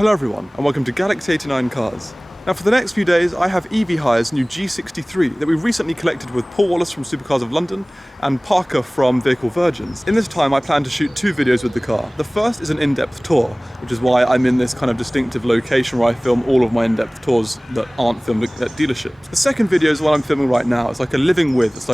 Hello everyone, and welcome to Galaxy 89 Cars. Now for the next few days I have Evhire's new G63 that we recently collected with Paul Wallace from Supercars of London and Parker from Vehicle Virgins. In this time I plan to shoot two videos with the car. The first is an in-depth tour, which is why I'm in this kind of distinctive location where I film all of my in-depth tours that aren't filmed at dealerships. The second video is what I'm filming right now. It's like a living with,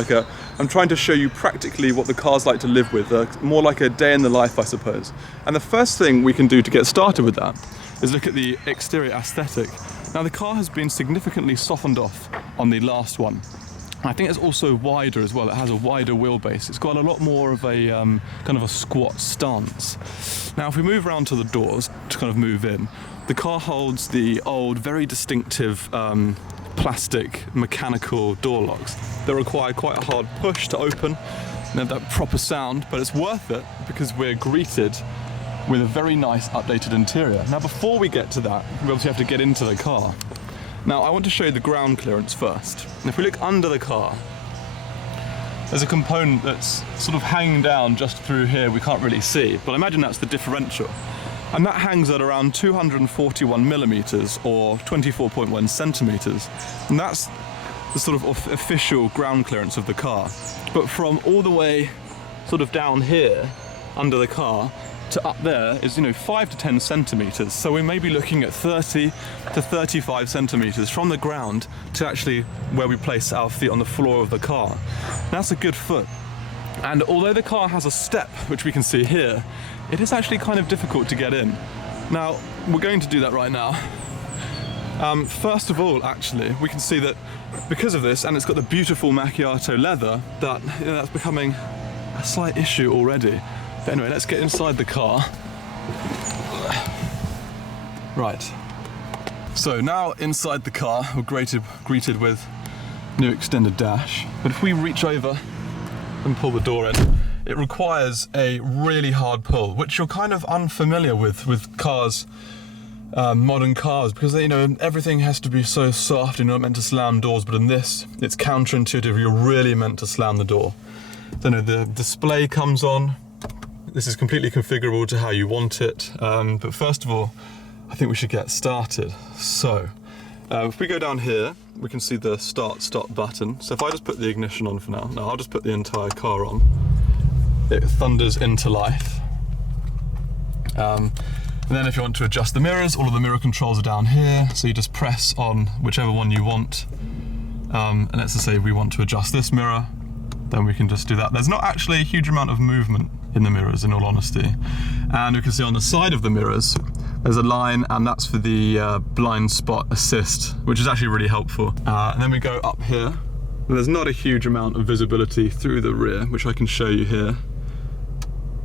I'm trying to show you practically what the car's like to live with, more like a day in the life I suppose. And the first thing we can do to get started with that is look at the exterior aesthetic. Now the car has been significantly softened off on the last one. I think it's also wider as well. It has a wider wheelbase. It's got a lot more of a kind of a squat stance. Now if we move around to the doors to kind of move in, the car holds the old, very distinctive plastic mechanical door locks that require quite a hard push to open and have that proper sound, but it's worth it because we're greeted with a very nice updated interior. Now before we get to that, we obviously have to get into the car. Now I want to show you the ground clearance first. And if we look under the car, there's a component that's sort of hanging down just through here, we can't really see, but I imagine that's the differential. And that hangs at around 241 millimeters or 24.1 centimeters. And that's the sort of official ground clearance of the car. But from all the way sort of down here, under the car, to up there is 5 to 10 centimeters, so we may be looking at 30 to 35 centimeters from the ground to actually where we place our feet on the floor of the car. That's a good foot, and although the car has a step which we can see here, it is actually kind of difficult to get in. Now we're going to do that right now. First of all, actually, we can see that because of this, and it's got the beautiful macchiato leather, that that's becoming a slight issue already. But anyway, let's get inside the car. Right. So now inside the car, we're greeted with new extended dash. But if we reach over and pull the door in, it requires a really hard pull, which you're kind of unfamiliar with cars, modern cars, because everything has to be so soft. You're not meant to slam doors, but in this, it's counterintuitive. You're really meant to slam the door. So the display comes on. This is completely configurable to how you want it, but first of all, I think we should get started. So, if we go down here, we can see the start-stop button. So if I just put the ignition on for now, I'll just put the entire car on. It thunders into life. And then if you want to adjust the mirrors, all of the mirror controls are down here, so you just press on whichever one you want. And let's just say we want to adjust this mirror, then we can just do that. There's not actually a huge amount of movement in the mirrors, in all honesty. And we can see on the side of the mirrors, there's a line, and that's for the blind spot assist, which is actually really helpful. And then we go up here. There's not a huge amount of visibility through the rear, which I can show you here.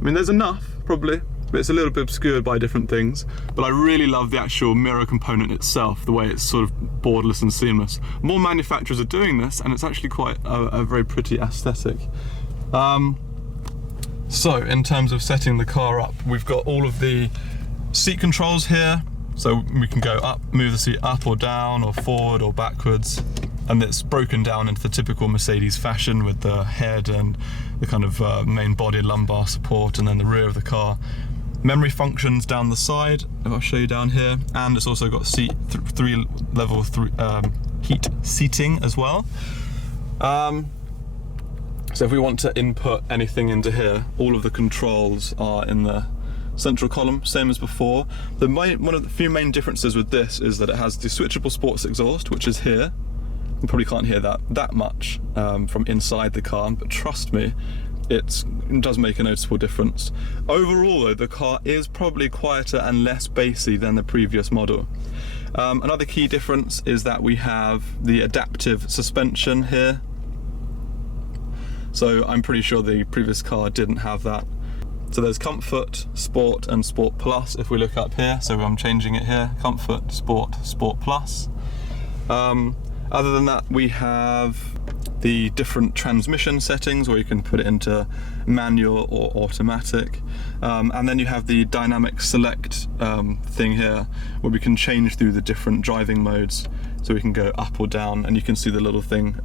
I mean, there's enough, probably, but it's a little bit obscured by different things. But I really love the actual mirror component itself, the way it's sort of borderless and seamless. More manufacturers are doing this, and it's actually quite a very pretty aesthetic. So in terms of setting the car up, we've got all of the seat controls here. So we can go up, move the seat up or down or forward or backwards. And it's broken down into the typical Mercedes fashion with the head and the kind of main body lumbar support, and then the rear of the car. Memory functions down the side, if I'll show you down here. And it's also got level 3 heat seating as well. So if we want to input anything into here, all of the controls are in the central column, same as before. One of the few main differences with this is that it has the switchable sports exhaust, which is here. You probably can't hear that much from inside the car, but trust me, it does make a noticeable difference. Overall though, the car is probably quieter and less bassy than the previous model. Another key difference is that we have the adaptive suspension here. So I'm pretty sure the previous car didn't have that. So there's Comfort, Sport and Sport Plus if we look up here. So I'm changing it here, Comfort, Sport, Sport Plus. Other than that, we have the different transmission settings where you can put it into manual or automatic. And then you have the dynamic select thing here where we can change through the different driving modes. So we can go up or down, and you can see the little thing,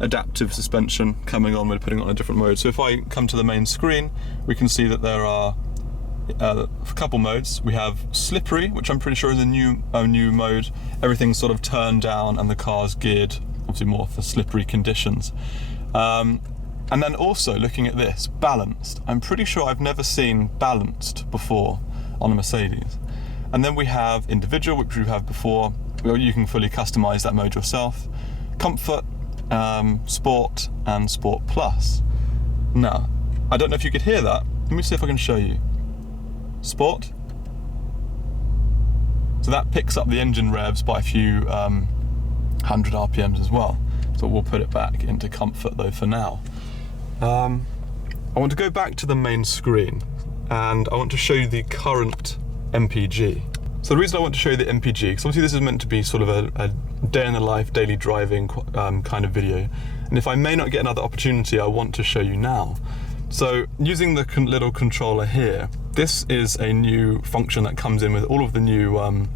adaptive suspension coming on when putting it on a different mode. So if I come to the main screen, we can see that there are a couple modes. We have slippery, which I'm pretty sure is a new mode. Everything's sort of turned down and the car's geared obviously more for slippery conditions. And then also looking at this, balanced. I'm pretty sure I've never seen balanced before on a Mercedes. And then we have individual, which we have before. You can fully customize that mode yourself. Comfort, sport, and sport plus. Now, I don't know if you could hear that. Let me see if I can show you. Sport. So that picks up the engine revs by a few 100 RPMs as well. So we'll put it back into comfort though for now. I want to go back to the main screen and I want to show you the current MPG. So the reason I want to show you the MPG, because obviously this is meant to be sort of a day in the life, daily driving kind of video. And if I may not get another opportunity, I want to show you now. So using the little controller here, this is a new function that comes in with all of the new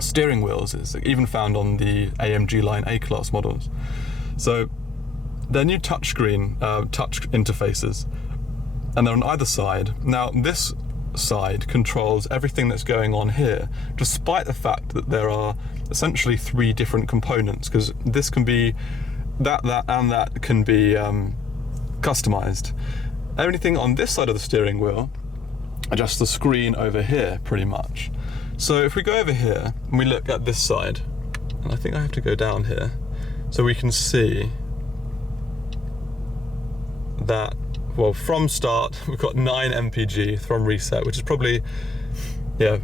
steering wheels. It's even found on the AMG line A-Class models. So they're new touchscreen touch interfaces, and they're on either side. Now this side controls everything that's going on here, despite the fact that there are essentially 3 different components, because this can be that and that can be customized. Everything on this side of the steering wheel adjusts the screen over here pretty much. So if we go over here and we look at this side, and I think I have to go down here so we can see that, well, from start we've got 9 mpg, from reset, which is probably 15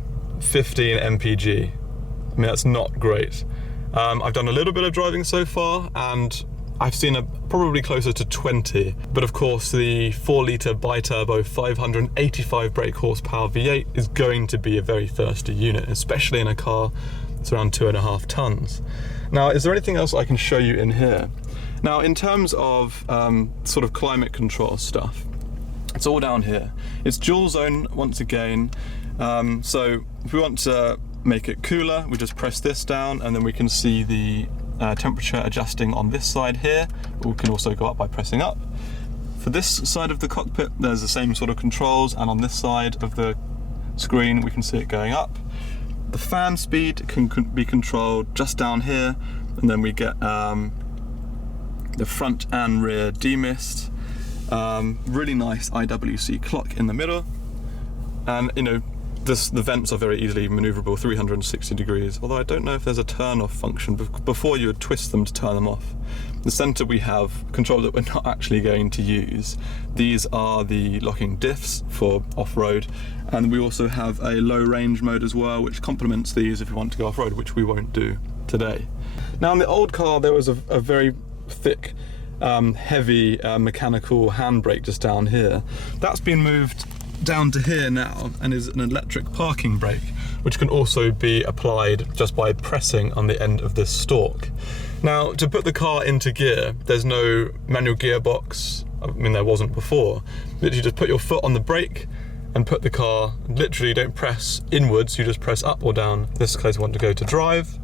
mpg. I mean, that's not great. I've done a little bit of driving so far and I've seen probably closer to 20, but of course the 4-litre bi-turbo 585 brake horsepower V8 is going to be a very thirsty unit, especially in a car that's around 2.5 tons. Now, is there anything else I can show you in here? Now, in terms of sort of climate control stuff, it's all down here. It's dual zone once again. So if we want to make it cooler, we just press this down and then we can see the temperature adjusting on this side here. We can also go up by pressing up. For this side of the cockpit, there's the same sort of controls, and on this side of the screen, we can see it going up. The fan speed can be controlled just down here, and then we get the front and rear demist, really nice IWC clock in the middle, and you know, the vents are very easily maneuverable, 360 degrees, although I don't know if there's a turn off function. Before you would twist them to turn them off. The centre we have controls that we're not actually going to use. These are the locking diffs for off-road, and we also have a low range mode as well, which complements these if you want to go off-road, which we won't do today. Now, in the old car there was a very thick heavy mechanical handbrake just down here. That's been moved down to here now and is an electric parking brake, which can also be applied just by pressing on the end of this stalk. Now, to put the car into gear, there's no manual gearbox. I mean, there wasn't before. Literally just put your foot on the brake and put the car, literally don't press inwards, you just press up or down. In this case, I want to go to drive.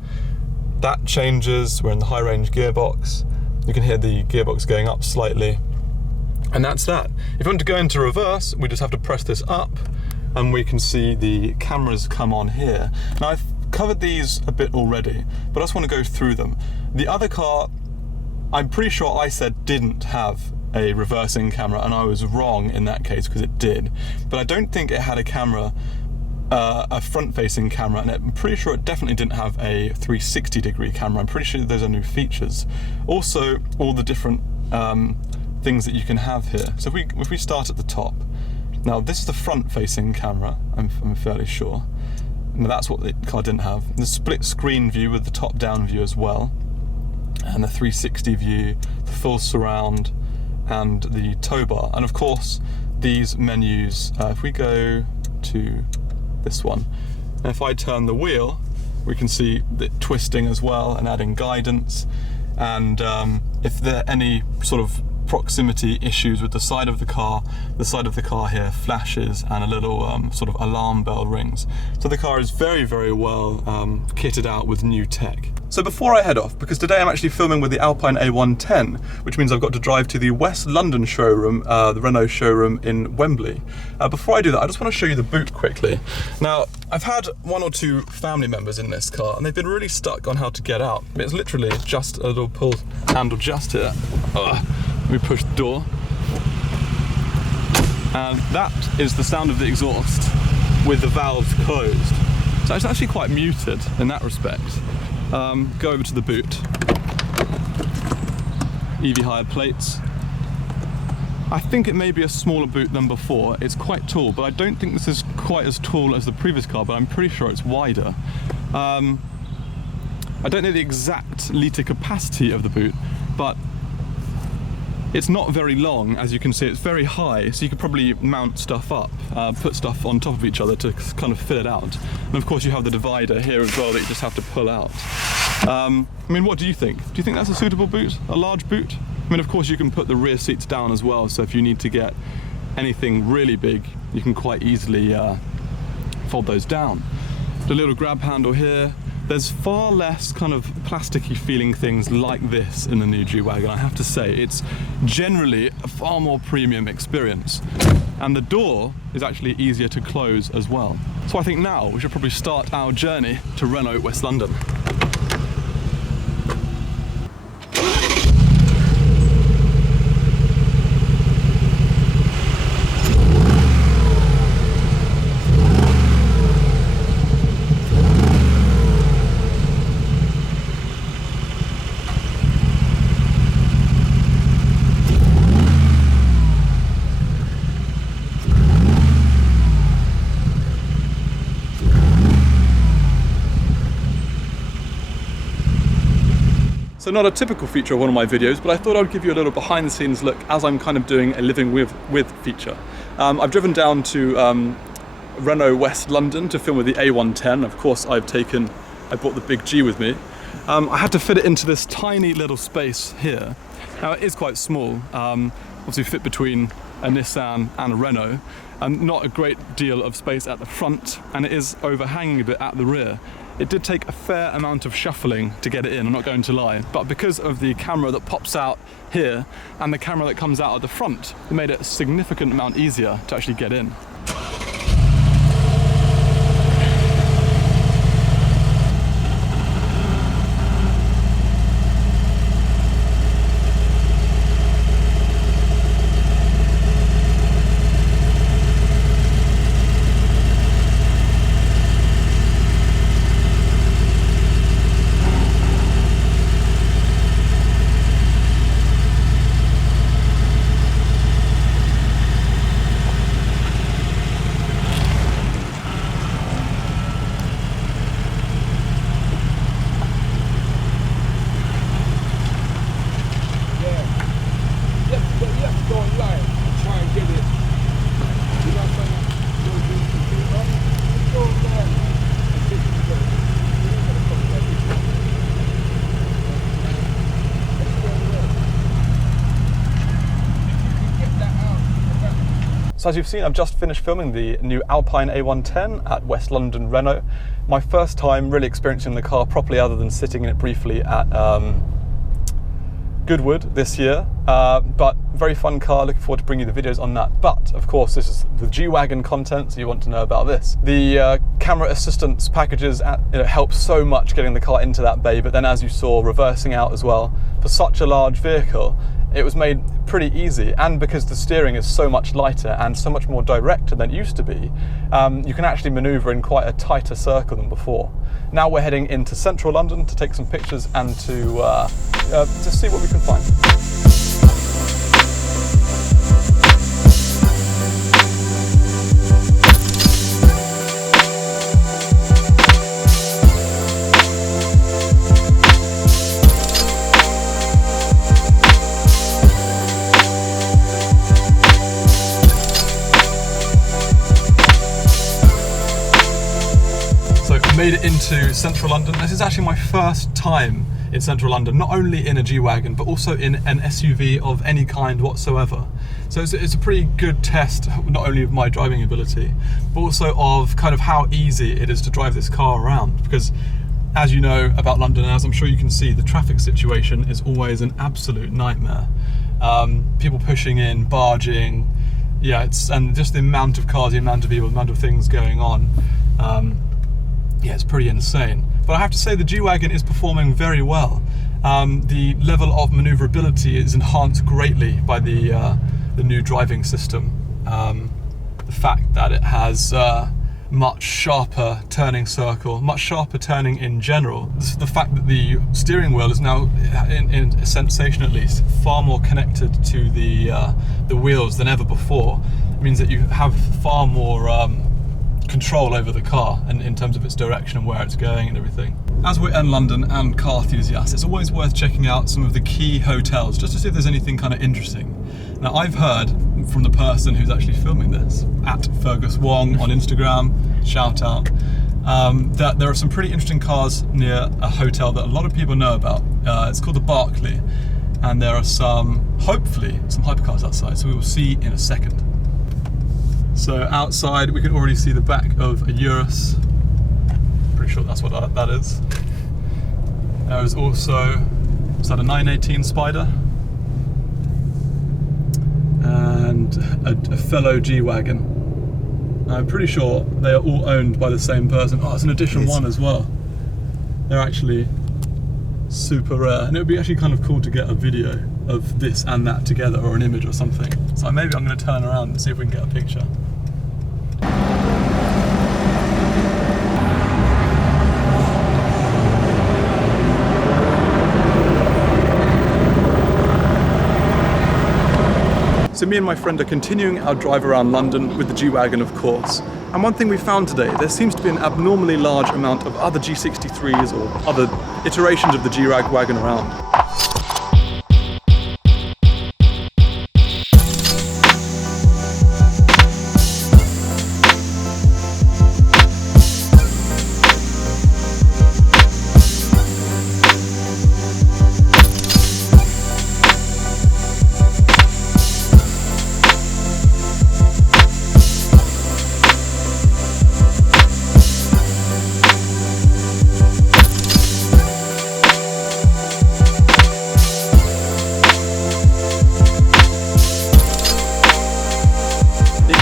That changes, we're in the high range gearbox. You can hear the gearbox going up slightly. And that's that. If you want to go into reverse, we just have to press this up and we can see the cameras come on here. Now, I've covered these a bit already, but I just want to go through them. The other car, I'm pretty sure I said didn't have a reversing camera, and I was wrong in that case because it did. But I don't think it had a camera, a front-facing camera, and I'm pretty sure it definitely didn't have a 360-degree camera. I'm pretty sure those are new features. Also, all the different things that you can have here. So if we start at the top, now this is the front-facing camera, I'm fairly sure. Now that's what the car didn't have. The split screen view with the top-down view as well, and the 360 view, the full surround, and the tow bar. And of course, these menus, if we go to this one, and if I turn the wheel, we can see the twisting as well and adding guidance. And if there are any sort of proximity issues with the side of the car here flashes and a little sort of alarm bell rings. So the car is very, very well kitted out with new tech. So before I head off, because today I'm actually filming with the Alpine A110, which means I've got to drive to the West London showroom, the Renault showroom in Wembley. Before I do that, I just want to show you the boot quickly. Now, I've had one or two family members in this car, and they've been really stuck on how to get out. I mean, it's literally just a little pull handle just here. Let me push the door. And that is the sound of the exhaust with the valves closed. So it's actually quite muted in that respect. Go over to the boot. Evhire plates. I think it may be a smaller boot than before. It's quite tall, but I don't think this is quite as tall as the previous car, but I'm pretty sure it's wider. I don't know the exact litre capacity of the boot, but it's not very long. As you can see, it's very high, so you could probably mount stuff up, put stuff on top of each other to kind of fill it out. And of course you have the divider here as well that you just have to pull out. I mean, what do you think? Do you think that's a suitable boot? A large boot? I mean, of course you can put the rear seats down as well, so if you need to get anything really big, you can quite easily fold those down. The little grab handle here. There's far less kind of plasticky feeling things like this in the new G-Wagon, I have to say. It's generally a far more premium experience. And the door is actually easier to close as well. So I think now we should probably start our journey to Renault West London. So not a typical feature of one of my videos, but I thought I'd give you a little behind the scenes look as I'm kind of doing a living with feature. I've driven down to Renault West London to film with the A110. Of course I brought the big G with me. I had to fit it into this tiny little space here. Now it is quite small, obviously fit between a Nissan and a Renault, and not a great deal of space at the front, and it is overhanging a bit at the rear. It did take a fair amount of shuffling to get it in, I'm not going to lie, but because of the camera that pops out here and the camera that comes out at the front, it made it a significant amount easier to actually get in. So as you've seen, I've just finished filming the new Alpine A110 at West London Renault. My first time really experiencing the car properly other than sitting in it briefly at Goodwood this year, but very fun car, looking forward to bringing you the videos on that. But of course this is the G-Wagon content, so you want to know about this. The camera assistance packages help so much getting the car into that bay, but then as you saw, reversing out as well. For such a large vehicle, it was made pretty easy, and because the steering is so much lighter and so much more direct than it used to be, you can actually manoeuvre in quite a tighter circle than before. Now we're heading into central London to take some pictures and to see what we can find. Made it into central London. This is actually my first time in central London, not only in a G-Wagon, but also in an SUV of any kind whatsoever. So it's a pretty good test, not only of my driving ability, but also of kind of how easy it is to drive this car around, because as you know about London, as I'm sure you can see, the traffic situation is always an absolute nightmare. People pushing in, barging, yeah, and just the amount of cars, the amount of people, the amount of things going on. Yeah, it's pretty insane. But I have to say the G-Wagon is performing very well. The level of manoeuvrability is enhanced greatly by the new driving system. The fact that it has much sharper turning circle, much sharper turning in general. The fact that the steering wheel is now, in a sensation at least, far more connected to the wheels than ever before. It means that you have far more control over the car and in terms of its direction and where it's going and everything. As we're in London and car enthusiasts, it's always worth checking out some of the key hotels just to see if there's anything kind of interesting. Now, I've heard from the person who's actually filming this, at Fergus Wong on Instagram, shout out, that there are some pretty interesting cars near a hotel that a lot of people know about. It's called the Berkeley, and there are hopefully some hypercars outside, so we will see in a second. So outside we can already see the back of a Urus. Pretty sure that's what that is. There is also, is that a 918 Spider? And a fellow G-Wagon. I'm pretty sure they are all owned by the same person. Oh, it's an edition 1 as well. They're actually super rare, and it would be actually kind of cool to get a video of this and that together, or an image or something. So maybe I'm going to turn around and see if we can get a picture. So me and my friend are continuing our drive around London with the G-Wagon, of course. And one thing we found today, there seems to be an abnormally large amount of other G63s or other iterations of the G-Wagon around.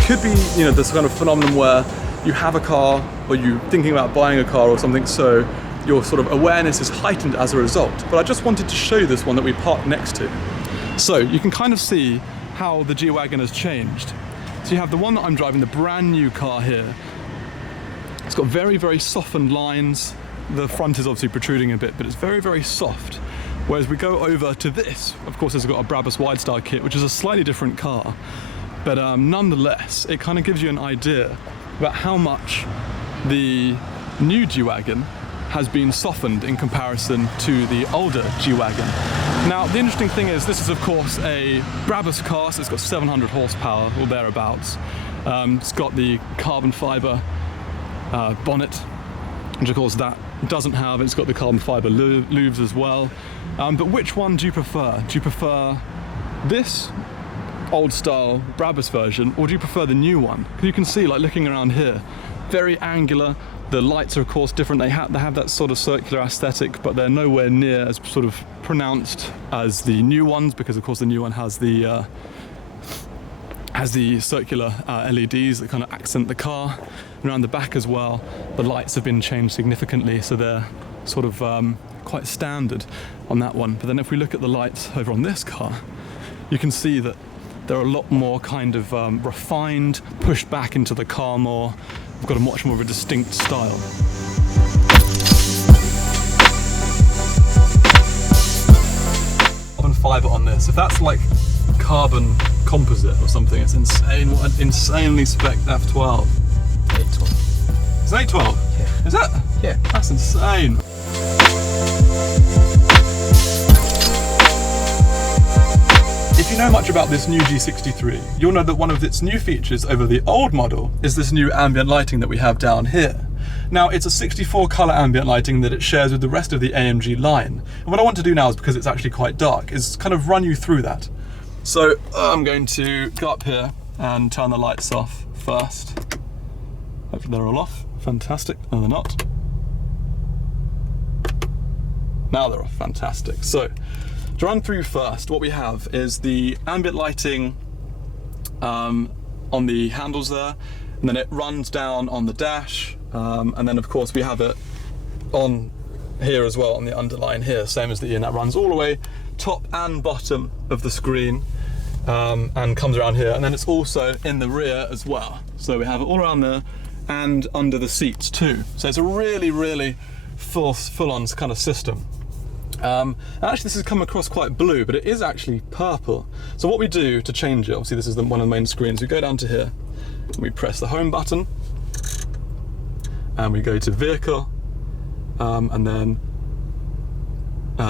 Could be, you know, this kind of phenomenon where you have a car or you're thinking about buying a car or something, so your sort of awareness is heightened as a result. But I just wanted to show you this one that we parked next to. So you can kind of see how the G-Wagon has changed. So you have the one that I'm driving, the brand new car here. It's got very, very softened lines. The front is obviously protruding a bit, but it's very, very soft. Whereas we go over to this, of course, it's got a Brabus Widestar kit, which is a slightly different car. But nonetheless, it kind of gives you an idea about how much the new G-Wagon has been softened in comparison to the older G-Wagon. Now, the interesting thing is, this is of course a Brabus car, so it's got 700 horsepower or thereabouts. It's got the carbon fibre bonnet, which of course that doesn't have. It's got the carbon fibre louvres as well. But which one do you prefer? Do you prefer this old style Brabus version, or do you prefer the new one? Because you can see, like looking around here, very angular. The lights are of course different. They have that sort of circular aesthetic, but they're nowhere near as sort of pronounced as the new ones, because of course the new one has the circular LEDs that kind of accent the car. And around the back as well, the lights have been changed significantly, so they're sort of quite standard on that one. But then if we look at the lights over on this car, you can see that they're a lot more kind of refined, pushed back into the car more. We've got a much more of a distinct style. Carbon fibre on this. If that's like carbon composite or something, it's insane. What an insanely spec'd F12. 812. It's an 812? Yeah. Is that? Yeah. That's insane. If you know much about this new G63, you'll know that one of its new features over the old model is this new ambient lighting that we have down here. Now, it's a 64 colour ambient lighting that it shares with the rest of the AMG line. And what I want to do now is, because it's actually quite dark, is kind of run you through that. So I'm going to go up here and turn the lights off first. Hopefully they're all off. Fantastic. No, they're not. Now they're off, fantastic. So, to run through first, what we have is the ambient lighting on the handles there, and then it runs down on the dash, and then of course we have it on here as well, on the underline here, same as and that runs all the way top and bottom of the screen, and comes around here, and then it's also in the rear as well. So we have it all around there and under the seats too. So it's a really, really full-on kind of system. Actually, this has come across quite blue, but it is actually purple. So what we do to change it, obviously this is one of the main screens, we go down to here, we press the home button, and we go to vehicle, and then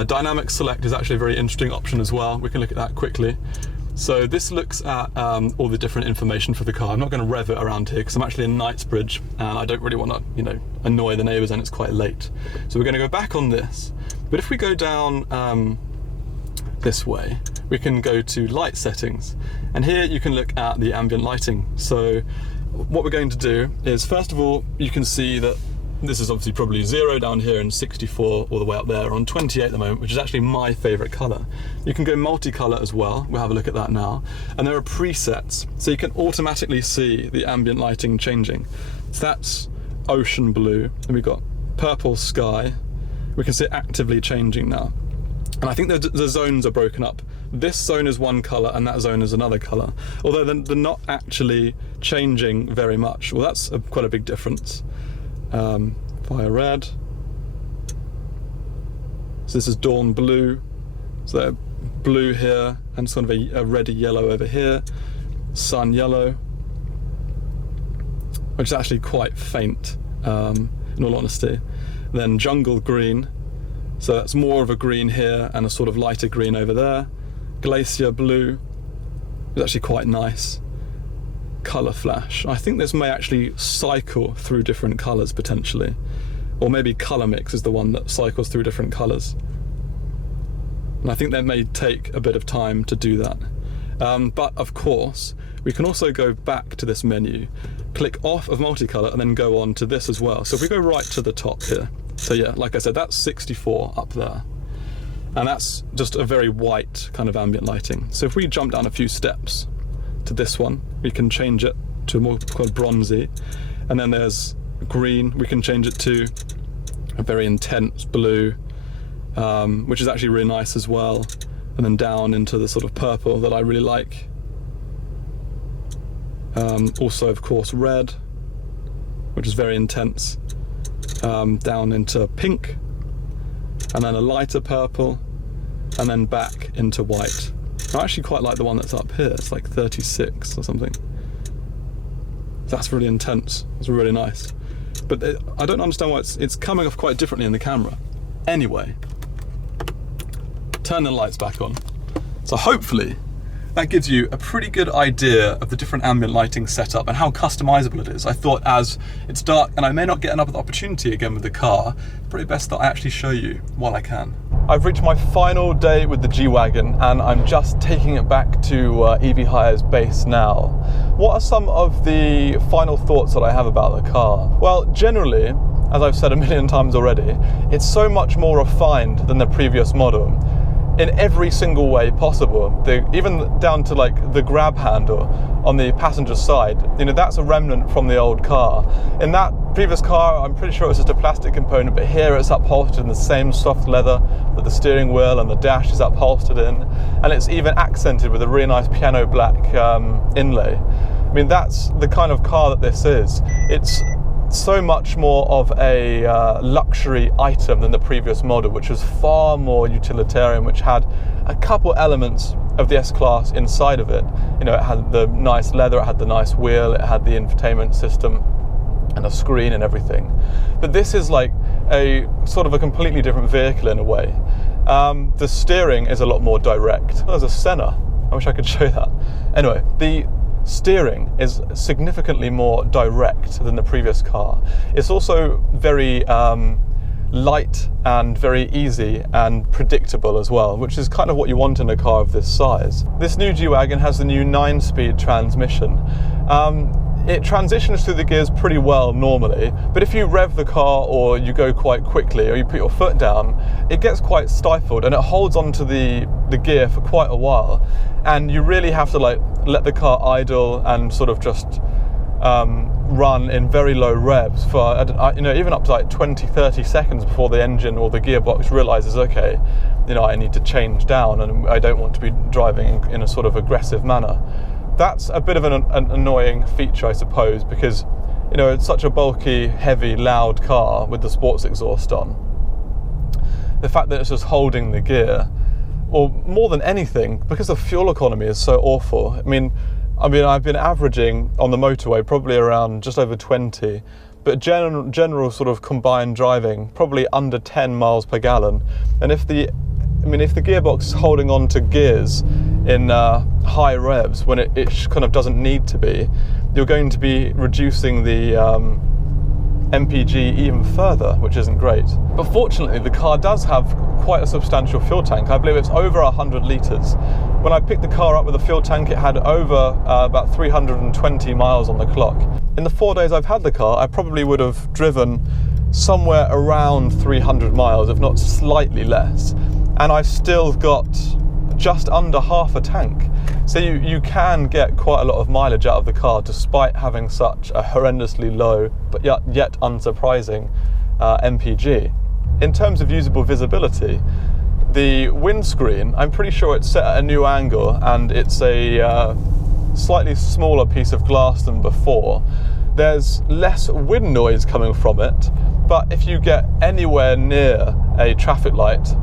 dynamic select is actually a very interesting option as well. We can look at that quickly. So this looks at all the different information for the car. I'm not going to rev it around here because I'm actually in Knightsbridge and I don't really want to, you know, annoy the neighbours, and it's quite late. So we're going to go back on this. But if we go down this way, we can go to light settings, and here you can look at the ambient lighting. So what we're going to do is, first of all, you can see that this is obviously probably 0 down here and 64 all the way up there, on 28 at the moment, which is actually my favourite colour. You can go multicolour as well, we'll have a look at that now. And there are presets, so you can automatically see the ambient lighting changing. So that's ocean blue, and we've got purple sky. We can see it actively changing now. And I think the zones are broken up. This zone is one colour and that zone is another colour, although they're not actually changing very much. Well, that's quite a big difference. Fire red. So this is dawn blue. So blue here and sort of a reddy yellow over here. Sun yellow, which is actually quite faint, in all honesty. Then jungle green. So that's more of a green here and a sort of lighter green over there. Glacier blue is actually quite nice. Colour flash. I think this may actually cycle through different colours potentially, or maybe colour mix is the one that cycles through different colours, and I think that may take a bit of time to do that. But of course we can also go back to this menu, click off of multicolour, and then go on to this as well. So if we go right to the top here, so yeah, like I said, that's 64 up there, and that's just a very white kind of ambient lighting. So if we jump down a few steps to this one, we can change it to a more kind of bronzy, and then there's green, we can change it to a very intense blue, which is actually really nice as well, and then down into the sort of purple that I really like. Also of course red, which is very intense, down into pink, and then a lighter purple, and then back into white. I actually quite like the one that's up here, it's like 36 or something. That's really intense, it's really nice. But I don't understand why it's coming off quite differently in the camera. Anyway, turn the lights back on. So hopefully that gives you a pretty good idea of the different ambient lighting setup and how customizable it is. I thought as it's dark and I may not get another opportunity again with the car, it's probably best that I actually show you while I can. I've reached my final day with the G-Wagon and I'm just taking it back to Evhire's base now. What are some of the final thoughts that I have about the car? Well, generally, as I've said a million times already, it's so much more refined than the previous model in every single way possible. Even down to like the grab handle on the passenger side, you know, that's a remnant from the old car. In that previous car, I'm pretty sure it was just a plastic component, but here it's upholstered in the same soft leather that the steering wheel and the dash is upholstered in, and it's even accented with a really nice piano black inlay. I mean, that's the kind of car that this is. It's so much more of a luxury item than the previous model, which was far more utilitarian, which had a couple elements of the S-Class inside of it. You know, it had the nice leather, it had the nice wheel, it had the infotainment system and a screen and everything. But this is like a sort of a completely different vehicle in a way. The steering is a lot more direct. There's a Senna, I wish I could show that. Anyway, the steering is significantly more direct than the previous car. It's also very light and very easy and predictable as well, which is kind of what you want in a car of this size. This new G-Wagon has the new 9-speed transmission. it transitions through the gears pretty well normally, but if you rev the car or you go quite quickly or you put your foot down, it gets quite stifled and it holds onto the gear for quite a while, and you really have to like let the car idle and sort of just run in very low revs for even up to like 20-30 seconds before the engine or the gearbox realizes, okay, I need to change down and I don't want to be driving in a sort of aggressive manner. That's a bit of an annoying feature, I suppose, because it's such a bulky, heavy, loud car with the sports exhaust on. The fact that it's just holding the gear, or more than anything, because the fuel economy is so awful. I mean, I've been averaging on the motorway probably around just over 20, but general sort of combined driving probably under 10 miles per gallon. And if the gearbox is holding on to gears in high revs when it kind of doesn't need to be, you're going to be reducing the MPG even further, which isn't great. But fortunately, the car does have quite a substantial fuel tank. I believe it's over 100 litres. When I picked the car up with a fuel tank, it had over about 320 miles on the clock. In the 4 days I've had the car, I probably would have driven somewhere around 300 miles, if not slightly less. And I've still got just under half a tank. So you can get quite a lot of mileage out of the car despite having such a horrendously low, but yet unsurprising MPG. In terms of usable visibility, the windscreen, I'm pretty sure it's set at a new angle and it's a slightly smaller piece of glass than before. There's less wind noise coming from it, but if you get anywhere near a traffic light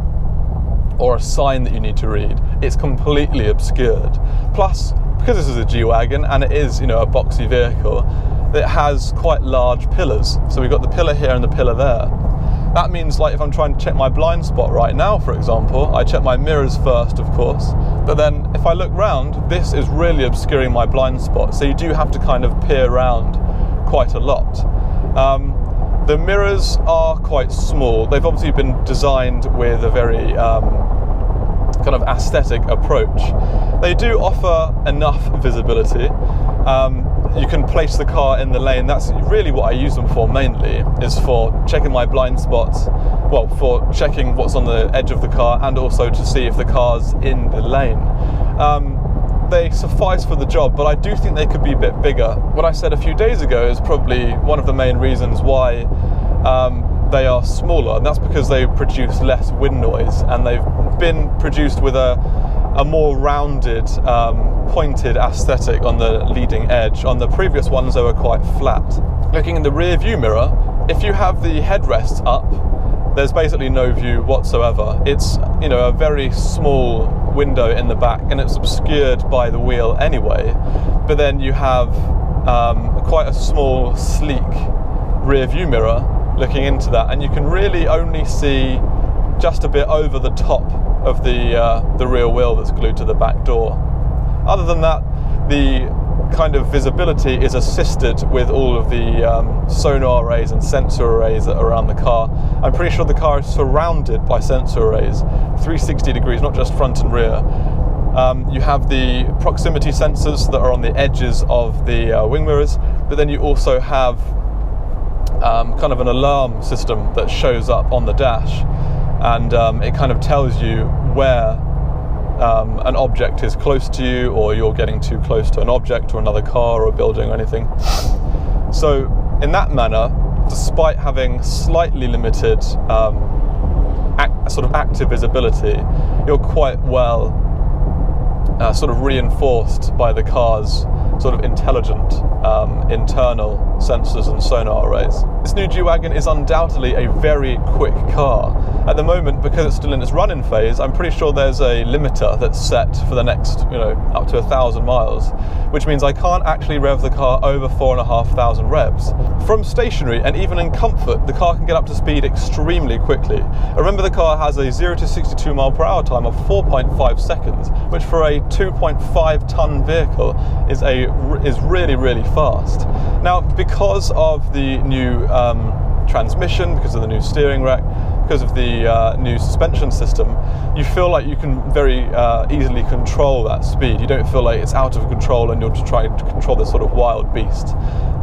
or a sign that you need to read, it's completely obscured. Plus, because this is a G-Wagon and it is, a boxy vehicle, it has quite large pillars. So we've got the pillar here and the pillar there. That means, like, if I'm trying to check my blind spot right now, for example, I check my mirrors first, of course, but then if I look round, this is really obscuring my blind spot. So you do have to kind of peer around quite a lot. The mirrors are quite small. They've obviously been designed with a very kind of aesthetic approach. They do offer enough visibility. You can place the car in the lane. That's really what I use them for mainly, is for checking my blind spots, well, for checking what's on the edge of the car and also to see if the car's in the lane. They suffice for the job, but I do think they could be a bit bigger. What I said a few days ago is probably one of the main reasons why they are smaller, and that's because they produce less wind noise, and they've been produced with a more rounded, pointed aesthetic on the leading edge. On the previous ones, they were quite flat. Looking in the rear view mirror, if you have the headrests up, there's basically no view whatsoever. It's, a very small window in the back and it's obscured by the wheel anyway. But then you have quite a small, sleek rear view mirror looking into that, and you can really only see just a bit over the top of the rear wheel that's glued to the back door. Other than that, the kind of visibility is assisted with all of the sonar arrays and sensor arrays that are around the car. I'm pretty sure the car is surrounded by sensor arrays, 360 degrees, not just front and rear. You have the proximity sensors that are on the edges of the wing mirrors, but then you also have kind of an alarm system that shows up on the dash, and it kind of tells you where an object is close to you, or you're getting too close to an object or another car or a building or anything. So in that manner, despite having slightly limited sort of active visibility, you're quite well sort of reinforced by the car's sort of intelligent internal sensors and sonar arrays. This new G-Wagon is undoubtedly a very quick car. At the moment, because it's still in its run-in phase, I'm pretty sure there's a limiter that's set for the next, up to 1,000 miles, which means I can't actually rev the car over 4,500 revs. From stationary and even in comfort, the car can get up to speed extremely quickly. Remember, the car has a 0 to 62 mile per hour time of 4.5 seconds, which for a 2.5 ton vehicle is really, really fast. Now, because of the new transmission, because of the new steering rack, because of the new suspension system, you feel like you can very easily control that speed. You don't feel like it's out of control and you're just trying to control this sort of wild beast.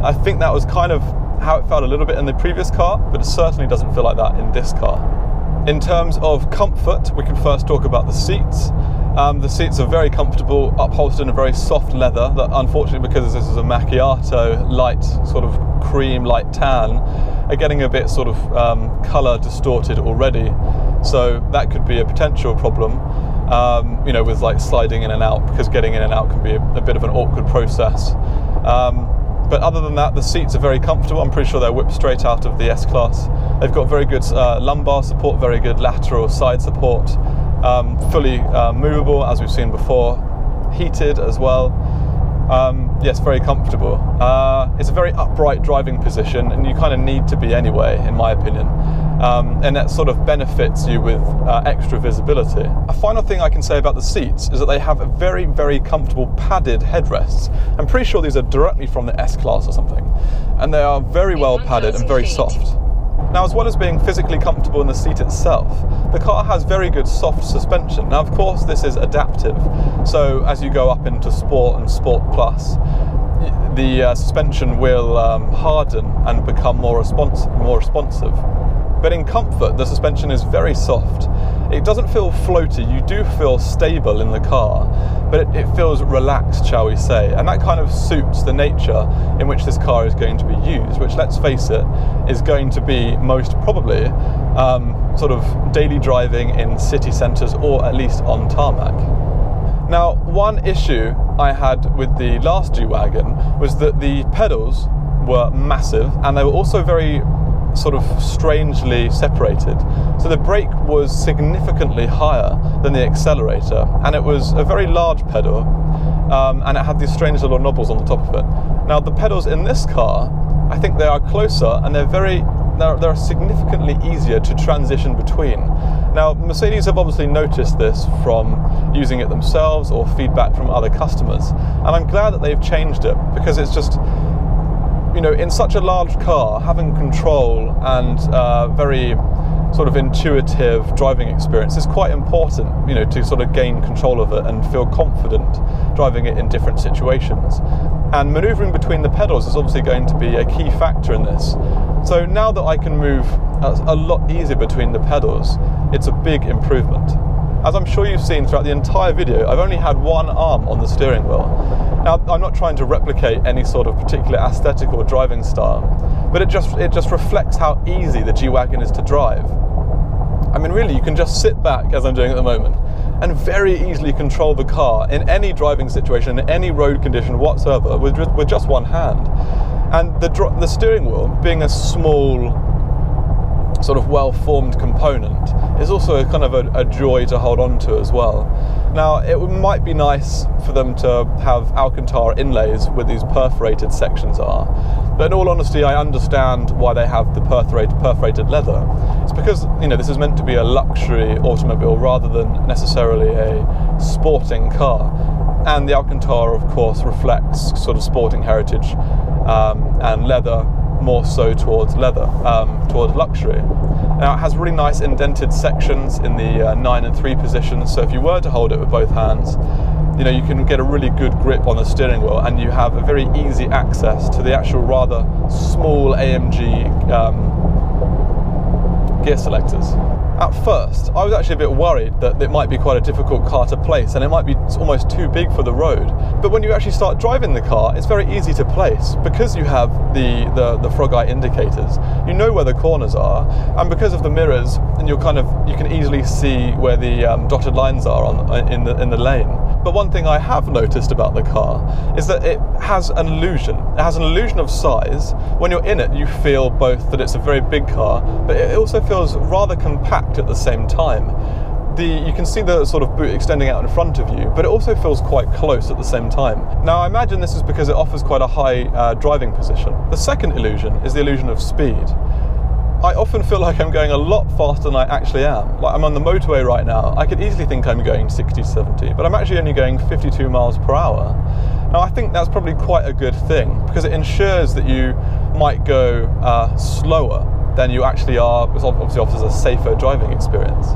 I think that was kind of how it felt a little bit in the previous car, but it certainly doesn't feel like that in this car. In terms of comfort, we can first talk about the seats. The seats are very comfortable, upholstered in a very soft leather that, unfortunately, because this is a macchiato, light sort of cream, light tan, are getting a bit sort of colour distorted already. So that could be a potential problem, you know, with like sliding in and out, because getting in and out can be a bit of an awkward process. But other than that, the seats are very comfortable. I'm pretty sure they're whipped straight out of the S-Class. They've got very good lumbar support, very good lateral side support, fully movable, as we've seen before, heated as well. Yes, very comfortable. It's a very upright driving position, and you kind of need to be anyway, in my opinion. And that sort of benefits you with extra visibility. A final thing I can say about the seats is that they have a very, very comfortable padded headrests. I'm pretty sure these are directly from the S-Class or something. And they are very well padded and very soft. Now, as well as being physically comfortable in the seat itself, the car has very good soft suspension. Now, of course, this is adaptive. So as you go up into Sport and Sport Plus, the suspension will harden and become more responsive. But in comfort, the suspension is very soft. It doesn't feel floaty. You do feel stable in the car, but it feels relaxed, shall we say. And that kind of suits the nature in which this car is going to be used, which, let's face it, is going to be most probably sort of daily driving in city centres, or at least on tarmac. Now, one issue I had with the last G-Wagon was that the pedals were massive, and they were also very sort of strangely separated. So the brake was significantly higher than the accelerator, and it was a very large pedal, and it had these strange little knobbles on the top of it. Now, the pedals in this car, I think they are closer, and they're significantly easier to transition between. Now, Mercedes have obviously noticed this from using it themselves or feedback from other customers, and I'm glad that they've changed it, because it's just, you know, in such a large car, having control and very sort of intuitive driving experience is quite important, you know, to sort of gain control of it and feel confident driving it in different situations. And manoeuvring between the pedals is obviously going to be a key factor in this. So now that I can move a lot easier between the pedals, it's a big improvement. As I'm sure you've seen throughout the entire video, I've only had one arm on the steering wheel. Now, I'm not trying to replicate any sort of particular aesthetic or driving style, but it just reflects how easy the G-Wagon is to drive. I mean, really, you can just sit back, as I'm doing at the moment, and very easily control the car in any driving situation, in any road condition whatsoever, with just one hand. And the steering wheel, being a small, sort of well-formed component, is also a kind of a joy to hold on to as well. Now, it might be nice for them to have Alcantara inlays where these perforated sections are, but in all honesty, I understand why they have the perforated leather. It's because, you know, this is meant to be a luxury automobile rather than necessarily a sporting car, and the Alcantara, of course, reflects sort of sporting heritage and leather more so towards towards luxury. Now, it has really nice indented sections in the 9 and 3 positions, so if you were to hold it with both hands, you know, you can get a really good grip on the steering wheel, and you have a very easy access to the actual rather small AMG gear selectors. At first, I was actually a bit worried that it might be quite a difficult car to place, and it might be almost too big for the road. But when you actually start driving the car, it's very easy to place, because you have the frog eye indicators. You know where the corners are, and because of the mirrors, and you can easily see where the dotted lines are in the lane. But one thing I have noticed about the car is that it has an illusion. It has an illusion of size. When you're in it, you feel both that it's a very big car, but it also feels rather compact at the same time. You can see the sort of boot extending out in front of you, but it also feels quite close at the same time. Now, I imagine this is because it offers quite a high driving position. The second illusion is the illusion of speed. I often feel like I'm going a lot faster than I actually am. Like, I'm on the motorway right now. I could easily think I'm going 60, 70, but I'm actually only going 52 miles per hour. Now, I think that's probably quite a good thing, because it ensures that you might go slower then you actually are, it obviously offers a safer driving experience.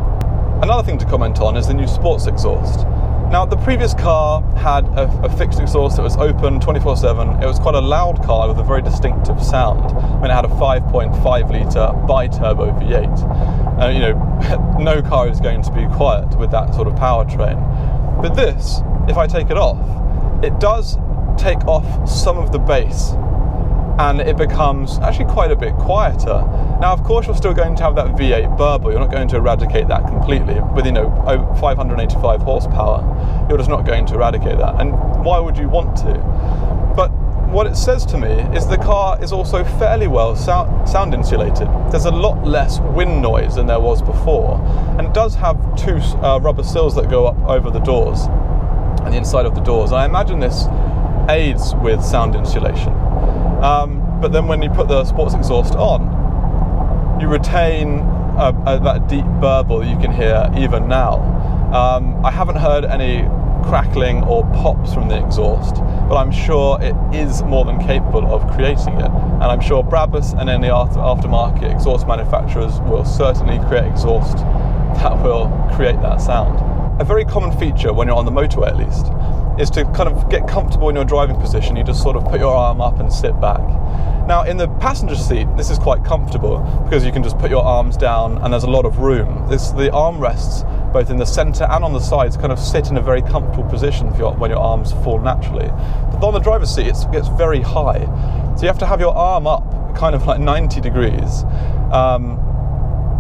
Another thing to comment on is the new sports exhaust. Now, the previous car had a fixed exhaust that was open 24/7. It was quite a loud car with a very distinctive sound. I mean, it had a 5.5 litre bi-turbo V8. You know, no car is going to be quiet with that sort of powertrain. But this, if I take it off, it does take off some of the bass, and it becomes actually quite a bit quieter. Now, of course, you're still going to have that V8 burble. You're not going to eradicate that completely with, you know, 585 horsepower. You're just not going to eradicate that. And why would you want to? But what it says to me is the car is also fairly well sound insulated. There's a lot less wind noise than there was before. And it does have two rubber sills that go up over the doors and the inside of the doors. And I imagine this aids with sound insulation. But then when you put the sports exhaust on, you retain that deep burble that you can hear even now. I haven't heard any crackling or pops from the exhaust, but I'm sure it is more than capable of creating it. And I'm sure Brabus and any aftermarket exhaust manufacturers will certainly create exhaust that will create that sound. A very common feature when you're on the motorway, at least, is to kind of get comfortable in your driving position. You just sort of put your arm up and sit back. Now, in the passenger seat, this is quite comfortable because you can just put your arms down and there's a lot of room. The armrests, both in the centre and on the sides, kind of sit in a very comfortable position when your arms fall naturally. But on the driver's seat, it gets very high. So you have to have your arm up kind of like 90 degrees.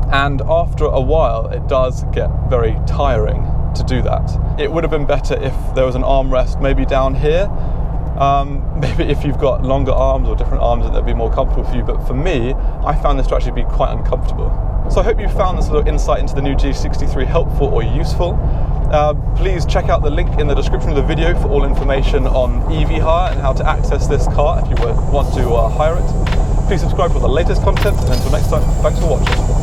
And after a while, it does get very tiring to do that. It would have been better if there was an armrest maybe down here. Maybe if you've got longer arms or different arms, that'd be more comfortable for you. But for me, I found this to actually be quite uncomfortable. So I hope you found this little insight into the new G63 helpful or useful. Please check out the link in the description of the video for all information on Evhire and how to access this car if you want to hire it. Please subscribe for the latest content, and until next time, thanks for watching.